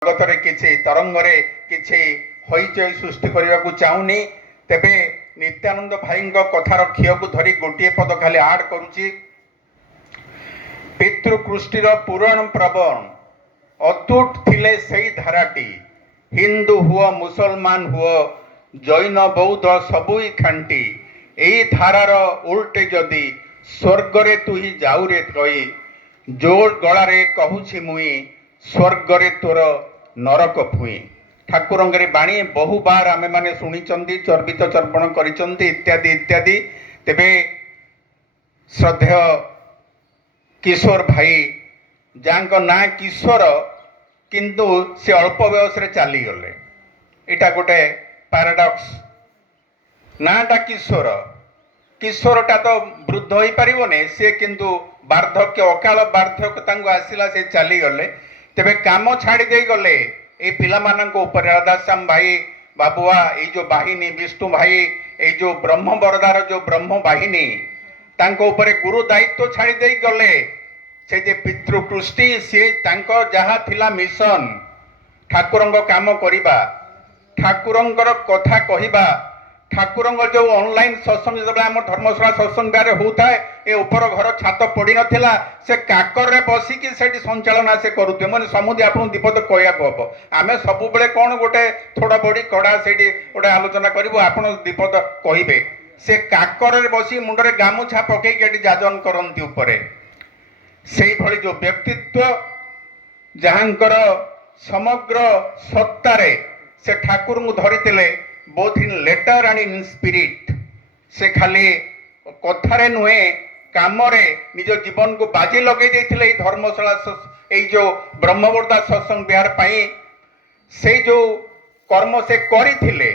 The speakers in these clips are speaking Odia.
ଜଗତରେ କିଛି ତରଙ୍ଗରେ କିଛି ହଇଚଇ ସୃଷ୍ଟି କରିବାକୁ ଚାହୁଁନି। ତେବେ ନିତ୍ୟାନନ୍ଦ ଭାଇଙ୍କ କଥାର କ୍ଷୟକୁ ଧରି ଗୋଟିଏ ପଦ ଖାଲି ଆଡ୍ କରୁଛି। ପିତୃକୃଷ୍ଟିର ପୁରାଣ ପ୍ରବଣ ଅତୁଟ ଥିଲେ ସେଇ ଧାରାଟି, ହିନ୍ଦୁ ହୁଅ ମୁସଲମାନ ହୁଅ ଜୈନ ବୌଦ୍ଧ ସବୁଇ ଖାଣ୍ଟି, ଏଇ ଧାରାର ଉଲ୍ଟେ ଯଦି ସ୍ୱର୍ଗରେ ତୁହି ଯାଉରେ କହି, ଜୋର ଗଳାରେ କହୁଛି ମୁଇଁ ସ୍ୱର୍ଗରେ ତୋର ନରକ ଭୁଇଁ। ଠାକୁରଙ୍କର ବାଣୀ ବହୁବାର ଆମେ ମାନେ ଶୁଣିଛନ୍ତି, ଚର୍ବିତ ଚର୍ପଣ କରିଛନ୍ତି ଇତ୍ୟାଦି ଇତ୍ୟାଦି। ତେବେ ଶ୍ରଦ୍ଧେୟ କିଶୋର ଭାଇ, ଯାହାଙ୍କ ନାଁ କିଶୋର କିନ୍ତୁ ସେ ଅଳ୍ପ ବୟସରେ ଚାଲିଗଲେ, ଏଇଟା ଗୋଟେ ପାରାଡକ୍ସ। ନାଁଟା କିଶୋର, କିଶୋରଟା ତ ବୃଦ୍ଧ ହେଇପାରିବନି, ସେ କିନ୍ତୁ ବାର୍ଦ୍ଧକ୍ୟ ଅକାଳ ବାର୍ଦ୍ଧକ୍ୟ ତାଙ୍କୁ ଆସିଲା, ସେ ଚାଲିଗଲେ। ତେବେ କାମ ଛାଡ଼ି ଦେଇ ଗଲେ এই ପିଲାମାନଙ୍କ ଉପରେ। ରାଧାଶ୍ୟାମ ଭାଇ ବାବୁଆ, ଏଇ ଯେଉଁ ବାହିନୀ ବିଷ୍ଣୁ ଭାଇ, ଏଇ ଯେଉଁ ବ୍ରହ୍ମବରଦାର ଯେଉଁ ବ୍ରହ୍ମ ବାହିନୀ, ତାଙ୍କ ଉପରେ ଗୁରୁ ଦାୟିତ୍ୱ ଛାଡ଼ି ଦେଇ ଗଲେ। ସେ ଯେ ପିତୃକୃଷ୍ଟି, ସିଏ ତାଙ୍କ ଯାହା ଥିଲା ମିଶନ, ଠାକୁରଙ୍କ କାମ କରିବା, ଠାକୁରଙ୍କର କଥା କହିବା, ଠାକୁରଙ୍କ ଯେଉଁ ଅନଲାଇନ୍ ସତ୍ସଙ୍ଗ ଯେତେବେଳେ ଆମ ଧର୍ମଶାଳା ସତ୍ସଙ୍ଗ ବିହାରରେ ହେଉଥାଏ, ଏ ଉପର ଘର ଛାତ ପଡ଼ିନଥିଲା, ସେ କାକରରେ ବସିକି ସେଠି ସଞ୍ଚାଳନା ସେ କରୁଥିବେ। ମାନେ ସମୁଦି ଆପଣଙ୍କୁ ଦୀପଦ କହିବାକୁ ହବ, ଆମେ ସବୁବେଳେ କ'ଣ ଗୋଟେ ଥୋଡ଼ା ବଡ଼ି କଡ଼ା ସେଇଠି ଗୋଟେ ଆଲୋଚନା କରିବୁ, ଆପଣ ଦୀପଦ କହିବେ। ସେ କାକରରେ ବସି ମୁଣ୍ଡରେ ଗାମୁଛା ପକେଇକି ଏଠି ଯାଜନ କରନ୍ତି ଉପରେ। ସେଇଭଳି ଯେଉଁ ବ୍ୟକ୍ତିତ୍ୱ, ଯାହାଙ୍କର ସମଗ୍ର ସତ୍ତାରେ ସେ ଠାକୁରଙ୍କୁ ଧରିଥିଲେ, both in letter and in spirit. ସେ ଖାଲି କଥାରେ ନୁହେଁ, କାମରେ ନିଜ ଜୀବନକୁ ବାଜି ଲଗେଇ ଦେଇଥିଲେ ଏଇ ଧର୍ମଶାଳା, ଏଇ ଯେଉଁ ବ୍ରହ୍ମବର୍ଦା ସତ୍ସଙ୍ଗ ବିହାର ପାଇଁ। ସେଇ ଯେଉଁ କର୍ମ ସେ କରିଥିଲେ,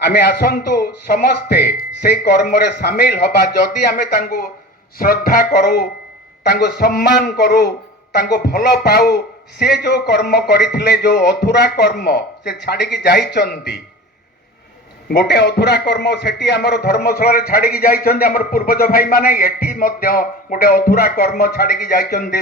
ଆମେ ଆସନ୍ତୁ ସମସ୍ତେ ସେଇ କର୍ମରେ ସାମିଲ ହେବା। ଯଦି ଆମେ ତାଙ୍କୁ ଶ୍ରଦ୍ଧା କରୁ, ତାଙ୍କୁ ସମ୍ମାନ କରୁ, ତାଙ୍କୁ ଭଲ ପାଉ, ସେ ଯେଉଁ କର୍ମ କରିଥିଲେ, ଯେଉଁ ଅଧୁରା କର୍ମ ସେ ଛାଡ଼ିକି ଯାଇଛନ୍ତି, ଗୋଟେ ଅଧୁରା କର୍ମ ସେଠି ଆମର ଧର୍ମଶାଳାରେ ଛାଡ଼ିକି ଯାଇଛନ୍ତି ଆମର ପୂର୍ବଜ ଭାଇମାନେ, ଏଠି ମଧ୍ୟ ଗୋଟେ ଅଧୁରା କର୍ମ ଛାଡ଼ିକି ଯାଇଛନ୍ତି।